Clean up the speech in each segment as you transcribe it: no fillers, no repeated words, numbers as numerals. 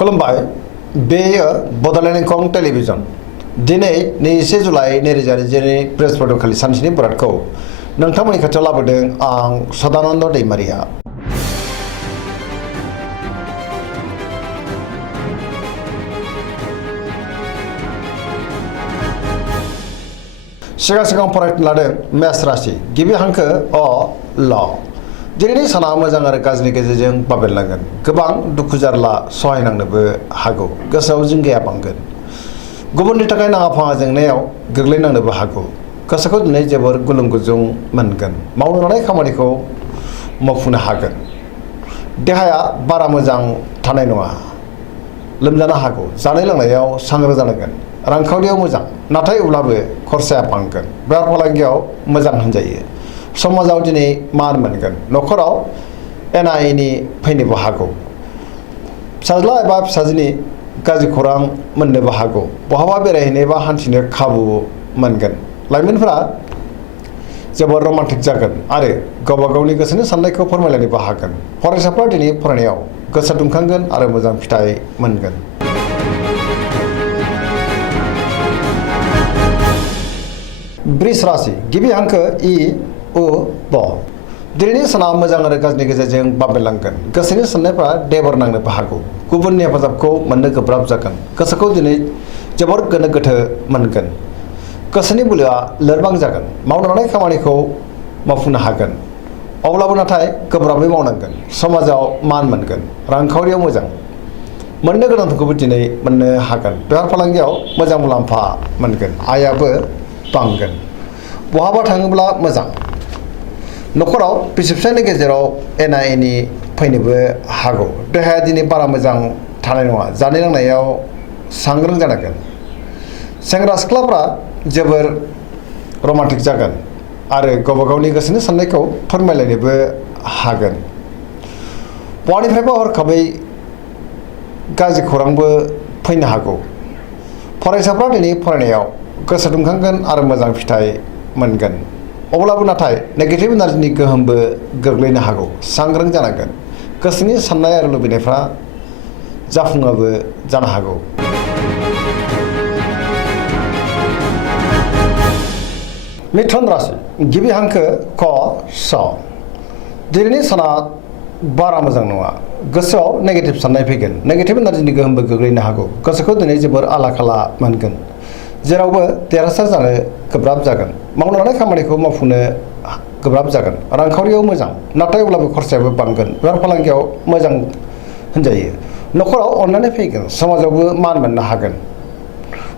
खुलुमबाय बेयो बड'लेण्ड इंखं टेलिभिजन दिनै 21 जुलाइ 2022 बृहस्पतिखालि सानसेनि बरादखौ नोंथांमोननि खाथियाव लाबोदों आं सदानन्द दैमारिया। सिगां फरायनो लादों मेष राशि गिबि हांखो अ ल। दिनैनि साना मोजां आरो गाज्रिनि गेजेरजों बाबेरलांगोन। गोबां दुखु जारला सहायनांनोबो हागौ। गोसोआव जिंगाया बांगोन। गुबुननि थाखाय नाङा फाङा जेंनायाव गोग्लैनांनोबो हागौ। गोसोखौ दिनै जोबोर गुलुं गुजुं मोनगोन। मावनो लानाय खामानिखौ मावफुंनो हागोन। देहाया बारा मोजां थानाय नङा। लोमजानो हागौ। जानाय लोंनायाव सांग्रां जानांगोन। रांखावरियाव मोजां नाथाय अब्लाबो खरसाया बांगोन। बेफार फालांगियाव मोजां होनजायो। समाजाव दिनै मान मोनगोन। न'खराव एना एनि फैनोबो हागौ। फिसाज्ला एबा फिसाजोनि गाज्रि खौरां मोननोबो हागौ। बहाबा बेरायहैनो एबा हान्थिनो खाबु मोनगोन। लाइमोनफोरा जोबोर रमान्टिक जागोन आरो गावबा गावनि गोसोनि साननायखौ फोरमायलायनोबो हागोन। फरायसाफ्रा दिनै फरायनायाव गोसो दुंखांगोन आरो मोजां फिथाइ मोनगोन। वृष राशि गिबि हांखो इ उ ब। दिनैनि साना मोजां आरो गाज्रिनि गेजेरजों बाबेरलांगोन। गोसोनि साननायफ्रा देबर नांनोबो हागौ। गुबुननि हेफाजाबखौ मोननो गोब्राब जागोन। गोसोखौ दिनै जोबोर गोनो गोथो मोनगोन। गोसोनि बोलोआ लोरबां जागोन। मावनो लानाय खामानिखौ मावफुंनो हागोन। अब्लाबो नाथाय गोब्राबै मावनांगोन। समाजाव मान मोनगोन। रांखावरियाव मोजां। मोननो गोनांफोरखौबो दिनै मोननो हागोन। बेफार फालांगियाव मोजां मुलाम्फा मोनगोन। आयाबो बांगोन। बहाबा थाङोब्ला मोजां। न'खराव बिसि फिसायनि गेजेराव एना एनि फैनोबो हागौ। देहाया दिनै बारा मोजां थानाय नङा। जानाय लोंनायाव सांग्रां जानांगोन। सेंग्रा सिख्लाफ्रा जोबोर रमान्टिक जागोन आरो गावबा गावनि गोसोनि साननायखौ फोरमायलायनोबो हागोन। बहानिफ्रायबा हरखाबै गाज्रि खौरांबो फैनो हागौ। फरायसाफ्रा दिनै फरायनायाव गोसो दुंखांगोन आरो मोजां फिथाइ मोनगोन। अब्लाबो नाथाय नेगेटिभ एनार्जिनि गोहोमबो गोग्लैनो हागौ। सांग्रां जानांगोन। गोसोनि साननाय आरो लुबैनायफ्रा जाफुङाबो जानो हागौ। मिथुन राशि गिबि हांखो क स। दिनैनि साना बारा मोजां नङा। गोसोआव नेगेटिभ साननाय फैगोन। नेगेटिभ एनार्जिनि गोहोमबो गोग्लैनो हागौ। गोसोखौ दिनै जोबोर आला खाला मोनगोन। जेरावबो देरहासार जानो गोब्राब जागोन। मावनो लानाय खामानिखौ मावफुंनो गोब्राब जागोन। रांखावरियाव मोजां नाथाय अब्लाबो खरसायाबो बांगोन। बेफार फालांगियाव मोजां होनजायो। न'खराव अननानै फैगोन। समाजावबो मान मोननो हागोन।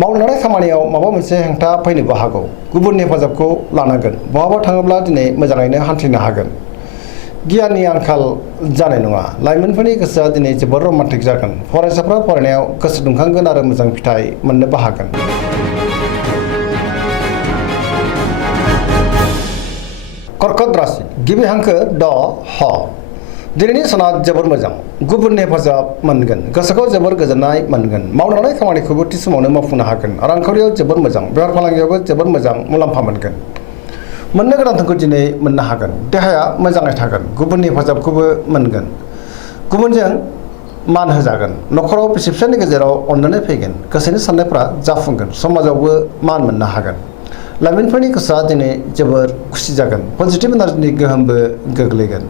मावनो लानाय खामानियाव माबा मोनसे हेंथा फैनोबो हागौ। गुबुननि हेफाजाबखौ लानांगोन। बहाबा थाङोब्ला दिनै मोजाङैनो हान्थिनो हागोन। गियाननि आंखाल जानाय नङा। लाइमोनफोरनि गोसोआ दिनै जोबोर रमान्टिक जागोन। फरायसाफ्रा फरायनायाव गोसो दुंखांगोन आरो मोजां फिथाइ मोननोबो हागोन। कर्कट राशि गिबि हांखो ड ह। दिनैनि साना जोबोर मोजां। गुबुननि हेफाजाब मोनगोन। गोसोखौ जोबोर गोजोननाय मोनगोन। मावनो लानाय खामानिखौबो थि समावनो मावफुंनो हागोन। रांखावरियाव जोबोर मोजां। बेफार फालांगियावबो जोबोर मोजां मुलाम्फा मोनगोन। मोननो गोनांखौ दिनै मोननो हागोन। देहाया मोजाङै थागोन। गुबुननि हेफाजाबखौबो मोनगोन। गुबुनजों मान होजागोन। न'खराव बिसि फिसायनि गेजेराव अननानै फैगोन। गोसोनि साननायफ्रा जाफुंगोन। समाजावबो मान मोननो हागोन। लाइमोनफोरनि गोसोआ दिनै जोबोर खुसि जागोन। पजिटिभ एनार्जिनि गोहोमबो गोग्लैगोन।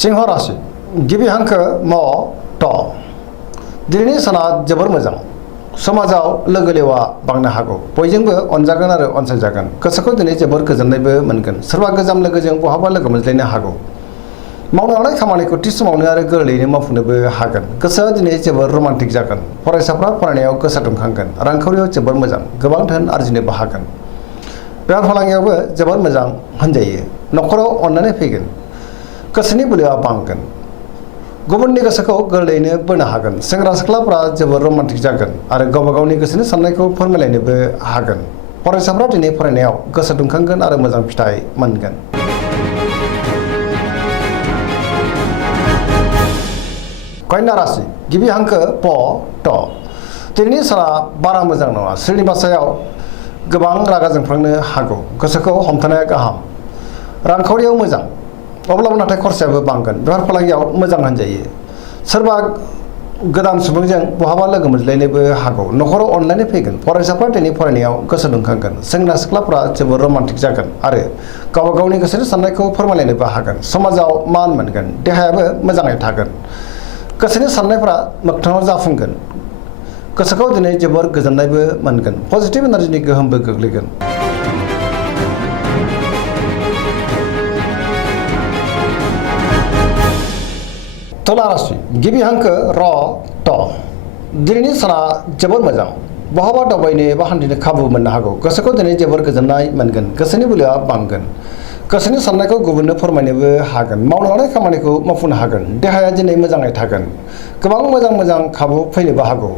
सिंह राशि गिबि हांखो म ट। दिनैनि साना जोबोर मोजां। समाजाव लोगो लेवा बांनो हागौ। बयजोंबो अनजागोन आरो अनसायजागोन। गोसोखौ दिनै जोबोर गोजोननायबो मोनगोन। सोरबा गोजाम लोगोजों बहाबा लोगो मोनज्लायनो हागौ। मावनो लानाय खामानिखौ थि समावनो आरो गोरलैयैनो मावफुंनोबो हागोन। गोसोआ दिनै जोबोर रमान्टिक जागोन। फरायसाफ्रा फरायनायाव गोसो दुंखांगोन। रांखावरियाव जोबोर मोजां। गोबां धोन आरजिनोबो हागोन। बेफार फालांगियावबो जोबोर मोजां होनजायो। न'खराव अननानै फैगोन। गोसोनि बोलोआ बांगोन। गुबुननि गोसोखौ गोरलैयैनो बोनो हागोन। सेंग्रा सिख्लाफ्रा जोबोर रमान्टिक जागोन आरो गावबा गावनि गोसोनि साननायखौ फोरमायलायनोबो हागोन। फरायसाफ्रा दिनै फरायनायाव गोसो दुंखांगोन आरो मोजां फिथाइ मोनगोन। कन्या राशि गिबि हांखो प ट। दिनैनि साना बारा मोजां नङा। सोरनिबा सायाव गोबां रागा जोंफ्लांनो हागौ। गोसोखौ हमथानाया गाहाम। रांखावरियाव मोजां। अब्लाबो नाथाय खरसायाबो बांगोन बेफार फालांगियाव मोजां होनजायो सोरबा गोदान सुबुंजों बहाबा लोगो मोनज्लायनोबो हागौ न'खराव अनलायनाय फैगोन फरायसाफ्रा दिनै फरायनायाव गोसो दुंखांगोन सेंग्रा सिख्लाफ्रा जोबोर रमान्टिक जागोन आरो गावबा गावनि गोसोनि साननायखौ फोरमायलायनोबो हागोन समाजाव मान मोनगोन देहायाबो मोजाङै थागोन गोसोनि साननायफ्रा मोगथाङाव जाफुंगोन गोसोखौ दिनै जोबोर गोजोननायबो मोनगोन पजिटिभ एनार्जिनि गोहोमबो गोग्लैगोन तुला राशि गिबि हांखो र ट दिनैनि साना जोबोर मोजां बहाबा दावबायनो एबा हान्थिनो खाबु मोननो हागौ गोसोखौ दिनै जोबोर गोजोननाय मोनगोन गोसोनि बोलोआ बांगोन गोसोनि साननायखौ गुबुननो फोरमायनोबो हागोन मावनो लानाय खामानिखौ मावफुंनो हागोन देहाया दिनै मोजाङै थागोन गोबां मोजां खाबु फैनोबो हागौ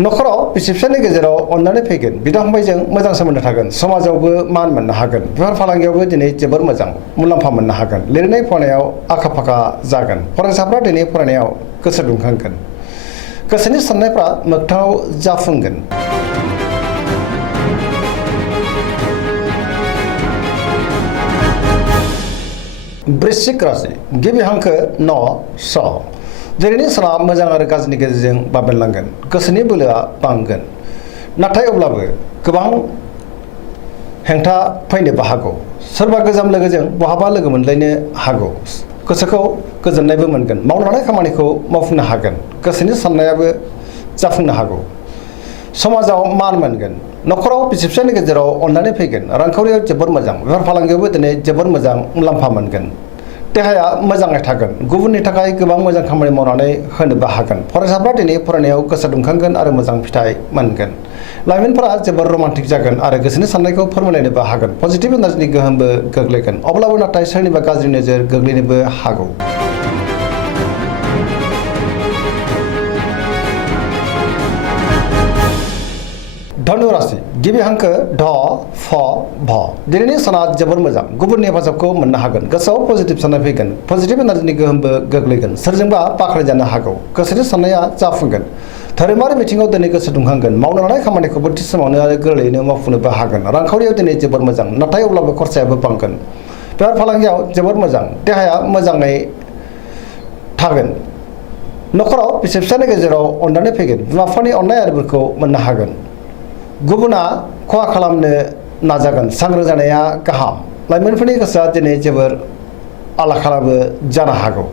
न'खराव बिसि फिसायनि गेजेराव अननानै फैगोन बिदा फंबायजों मोजां सोमोन्दो थागोन समाजावबो मान मोननो हागोन बेफार फालांगियावबो दिनै जोबोर मोजां मुलाम्फा मोननो हागोन लिरनाय फरायनायाव आखा फाखा जागोन फरायसाफ्रा दिनै फरायनायाव गोसो दुंखांगोन गोसोनि साननायफ्रा मोगथाङाव जाफुंगोन वृश्चिक राशि गिबि हांखो न स दिनैनि साना मोजां आरो गाज्रिनि गेजेरजों बाबेनलांगोन गोसोनि बोलोआ बांगोन नाथाय अब्लाबो गोबां हेंथा फैनोबो हागौ सोरबा गोजाम लोगोजों बहाबा लोगो मोनलायनो हागौ गोसोखौ गोजोननायबो मोनगोन मावनो लानाय खामानिखौ मावफुंनो हागोन गोसोनि साननायाबो जाफुंनो हागौ समाजाव मान मोनगोन न'खराव बिसि फिसायनि गेजेराव अननानै फैगोन रांखावरियाव जोबोर मोजां बेफार फालांगियावबो दिनै जोबोर मोजां मुलाम्फा मोनगोन देहाया मोजाङै थागोन गुबुननि थाखाय गोबां मोजां खामानि मावनानै होनोबो हागोन फरायसाफ्रा दिनै फरायनायाव गोसो दुंखांगोन आरो मोजां फिथाइ मोनगोन लाइमोनफोरा जोबोर रमान्टिक जागोन आरो गोसोनि साननायखौ फोरमायलायनोबो हागोन पजिटिभ एनार्जिनि गोहोमबो गोग्लैगोन अब्लाबो नाथाय सोरनिबा गाज्रि नोजोर गोग्लैनोबो हागौ धनु राशि गिबि हांखो ढ फ भ दिनैनि साना जोबोर मोजां गुबुननि हेफाजाबखौ मोननो हागोन गोसोआव पजिटिभ साननाय फैगोन पजिटिभ एनार्जिनि गोहोमबो गोग्लैगोन सोरजोंबा बाख्नायजानो हागौ गोसोनि साननाया जाफुंगोन धोरोमारि बिथिङाव दिनै गोसो दुंखांगोन मावनो लानाय खामानिखौबो थि समावनो आरो गोरलैयैनो मावफुंनोबो हागोन रांखावरियाव दिनै जोबोर मोजां नाथाय अब्लाबो खरसायाबो बांगोन बेफार फालांगियाव जोबोर मोजां देहाया मोजाङै थागोन न'खराव बिसि फिसायनि गेजेराव अननानै फैगोन बिमा बिफानि अननाय आरिफोरखौ मोननो हागोन गुबुना खहा खालामनो नाजागोन सांग्रां जानाया गाहाम लाइमोनफोरनि गोसोआ दिनै जोबोर आला खालाबो जानो हागौ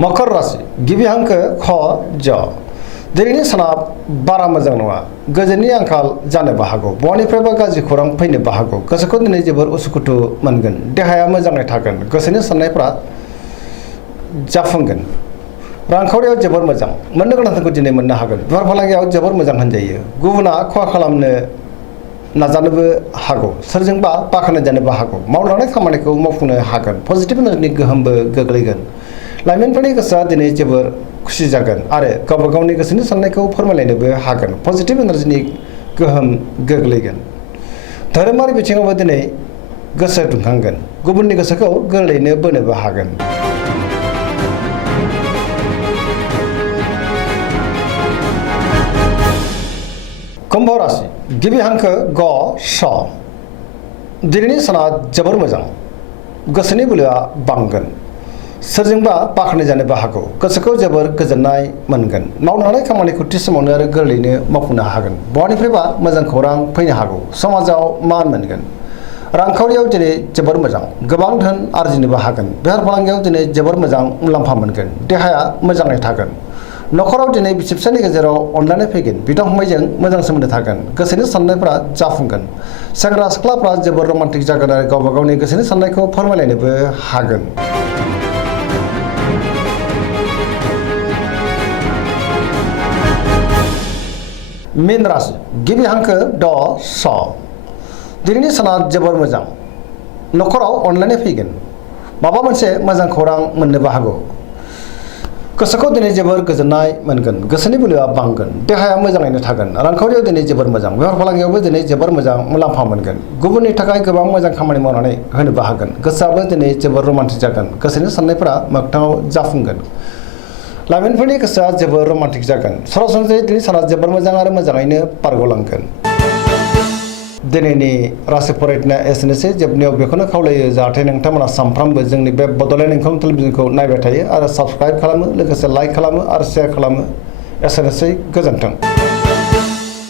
मकर राशि गिबि हांखो ख ज दिनैनि साना बारा मोजां नङा गोजोननि आंखाल जानोबो हागौ बहानिफ्रायबा गाज्रि खौरां फैनोबो हागौ गोसोखौ दिनै जोबोर उसुखुथु मोनगोन देहाया मोजाङै थागोन गोसोनि साननायफ्रा जाफुंगोन रांखावरियाव जोबोर मोजां मोननो गोनांखौ दिनै मोननो हागोन बेफार फालांगियाव जोबोर मोजां होनजायो गुबुना खहा खालामनो नाजानोबो हागौ सोरजोंबा बाख्नायजानोबो हागौ मावनो लानाय खामानिखौ मावफुंनो हागोन पजिटिभ एनार्जिनि गोहोमबो गोग्लैगोन लाइमोनफोरनि गोसोआ दिनै जोबोर खुसि जागोन आरो गावबा गावनि गोसोनि साननायखौ फोरमायलायनोबो हागोन पजिटिभ एनार्जिनि गोहोम गोग्लैगोन धोरोमारि बिथिङावबो दिनै गोसो दुंखांगोन गुबुननि गोसोखौ गोरलैयैनो बोनोबो हागोन कुम्भ राशि गिबि हांखो ग स दिनैनि साना जोबोर मोजां गोसोनि बोलोआ बांगोन सोरजोंबा बाख्नायजानोबो हागौ गोसोखौ जोबोर गोजोननाय मोनगोन मावनो हानाय खामानिखौ थि समावनो आरो गोरलैयैनो मावफुंनो हागोन बहानिफ्रायबा मोजां खौरां फैनो हागौ समाजाव मान मोनगोन रांखावरियाव दिनै जोबोर मोजां गोबां धोन आरजिनोबो हागोन बेफार फालांगियाव दिनै जोबोर मोजां मुलाम्फा मोनगोन देहाया मोजाङै थागोन न'खराव दिनै बिसि फिसायनि गेजेराव अनलायनाय फैगोन बिदा फंबायजों मोजां सोमोन्दो थागोन गोसोनि साननायफ्रा जाफुंगोन सेंग्रा सिख्लाफ्रा जोबोर रमान्टिक जागोन आरो गावबा गावनि गोसोनि साननायखौ फोरमायलायनोबो हागोन मीन राशि गिबि हांखो ड स दिनैनि साना जोबोर मोजां न'खराव अनलायनाय फैगोन माबा मोनसे मोजां खौरां मोननोबो हागौ गोसोखौ दिनै जोबोर गोजोननाय मोनगोन गोसोनि बोलोआ बांगोन देहाया मोजाङैनो थागोन रांखावरियाव दिनै जोबोर मोजां बेफार फालांगियावबो दिनै जोबोर मोजां मुलाम्फा मोनगोन गुबुननि थाखाय गोबां मोजां खामानि मावनानै होनोबो हागोन गोसोआबो दिनै जोबोर रमान्टिक जागोन गोसोनि साननायफोरा मोगथाङाव जाफुंगोन लाइमोनफोरनि गोसोआ जोबोर रमान्टिक जागोन। सरासनस्रायै दिनै साना जोबोर मोजां आरो मोजाङैनो बारग'लांगोन। दिनैनि राशि फरायनाया एसेनोसै। जोबनायाव बेखौनो खावलायो जाहाथे नोंथांमोना सानफ्रामबो जोंनि बे बड'लेण्ड इंखं टेलिभिजनखौ नायबाय थायो आरो साबस्क्राइब खालामो, लोगोसे लाइक खालामो आरो शेयार खालामो। एसेनोसै, गोजोन्थों।